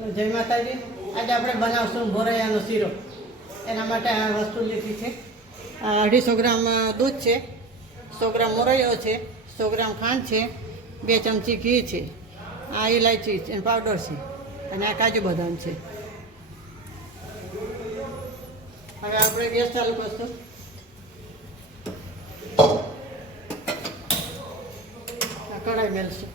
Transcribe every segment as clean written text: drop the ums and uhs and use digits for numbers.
જય માતાજી। આજે આપણે બનાવશું મોરૈયાનો શીરો। એના માટે આ વસ્તુ લીધી છે। 250 ગ્રામ દૂધ છે, 100 ગ્રામ મોરૈયો છે, 100 ગ્રામ ખાંડ છે, 2 ચમચી ઘી છે, આ ઇલાયચી પાવડર છે અને આ કાજુ બદામ છે। હવે આપણે ગેસ ચાલુ કરશું। કઢાઈ મેળશું।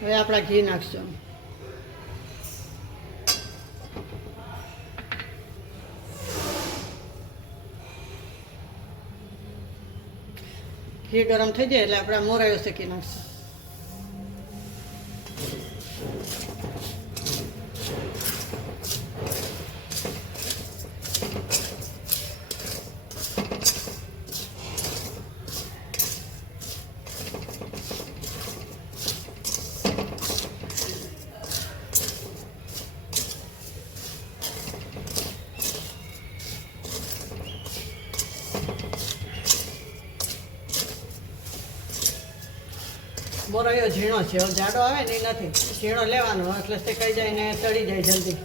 હવે આપણે ઘી નાખશું। ઘી ગરમ થઈ જાય એટલે આપણે મોરૈયો શેકી નાખશું। મોરૈયો ઝીણો છે, જાડો આવે ને એ નથી, ઝીણો લેવાનો એટલે શેકાઈ જાય ને તળી જાય જલ્દી।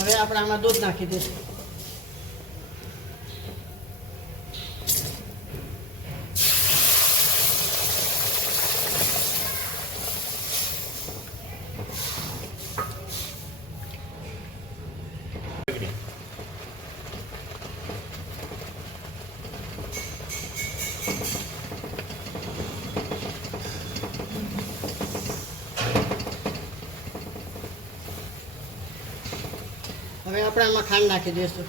હવે આપણે આમાં દૂધ નાખી દઈશું। હવે આપણે આમાં ખાંડ નાખી દઈશું।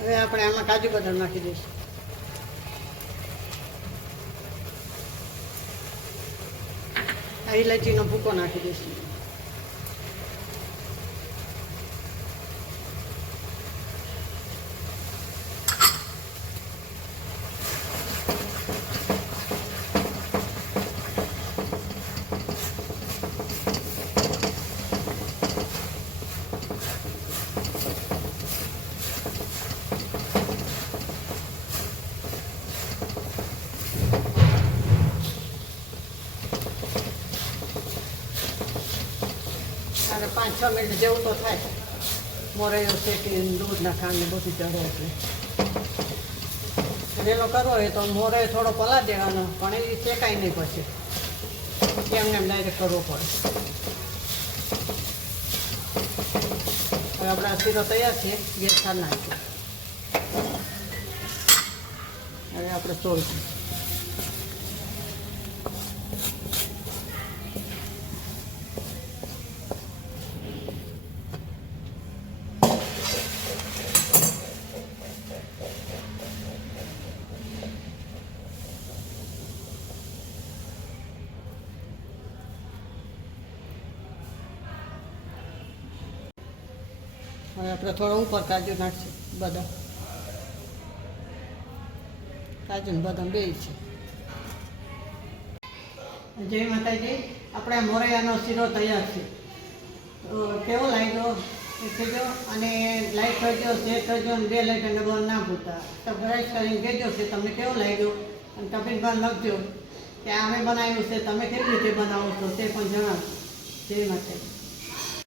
હવે આપણે આમાં કાજુ બદામ નાખી દઈશું। ઇલાયચીનો ભૂકો નાખી દઈશું। અને 5-6 મિનિટ જેવું તો થાય મોરૈયો શેકીને દૂધના ખાંડને બધું ચડે એટલે રેલો કરવો હોય તો મોરૈયો થોડો પલાળી દેવાનો, પણ એ શેકાય નહીં પછી એમને એમ ડાયરેક્ટ કરવો પડે। હવે આપણા શીરો તૈયાર છે, ગેસ ચાલુ નાખીએ। હવે આપણે ચોળીશું। હવે આપણે થોડો ઉપર કાજુ નાખીશું, બદામ, કાજુ ને બદામ બે છે। જય માતાજી। આપણે મોરૈયાનો શીરો તૈયાર છે। તો કેવો લાગ્યો એ કહેજો, અને લાઈક કરજો, શેર કરજો, અને 2 લાઈક અને ડબલ ના ભૂલતા સબસ્ક્રાઈબ કરીને કહેજો કે તમને કેવો લાગ્યો, અને કમેન્ટમાં લખજો કે અમે બનાવ્યું છે, તમે કેવી રીતે બનાવો છો તે પણ જણાવો। જય માતાજી।